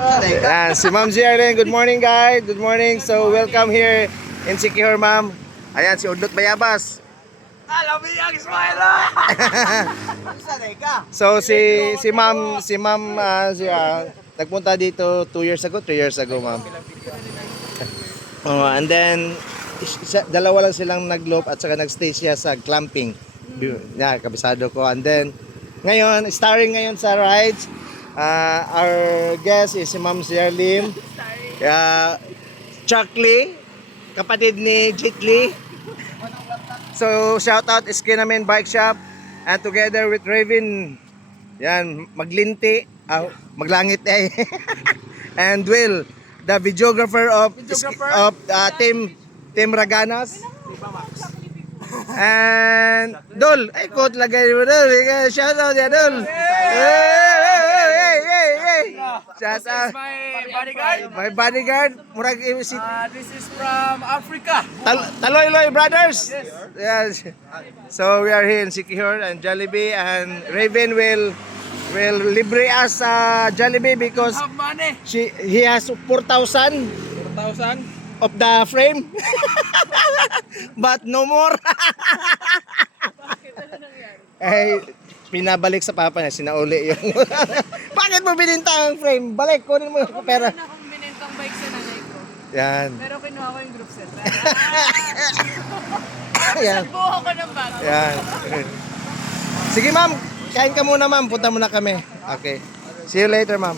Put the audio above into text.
Yan, si Ma'am Geraldine. Good morning, guys. Good morning. So, welcome here in Siquijor, ma'am. Ayan, si Udlot Bayabas. So, si ma'am, nagpunta dito 2 years ago, 3 years ago, ma'am. And then, dalawa lang silang nag-loop at saka nag-stay siya sa glamping. Yeah, kabisado ko. And then, ngayon, starring ngayon sa rides, our guest is si Ma'am Geraldine. Chuck Lee, kapatid ni Jet Lee. So, shout out Iskinamen Bike Shop. And together with Raven, yan, maglinti, maglangit eh. And Will, the videographer of Team Raganas. And Dol, ay kot lagay mo Dol. Shout out ya Dol. Shout out My bodyguard. my bodyguard. Murag si This is from Africa. Taloy Brothers. Yes. So we are here in Siquijor and Jollibee and Raven will libre us Jollibee because Have money. he has 4,000 4,000. of the frame. But no more. Eh, pinabalik sa papa niya, sinauli yung bakit mo bininta ang frame? Balik, kunin mo yung pera. Meron akong binentang bike sa nanay ko. Yan. Pero kinuha ko yung group set. Yan. Buho ko ng bago. Yan. Sige ma'am, kain ka muna ma'am, punta muna kami. Okay. See you later ma'am.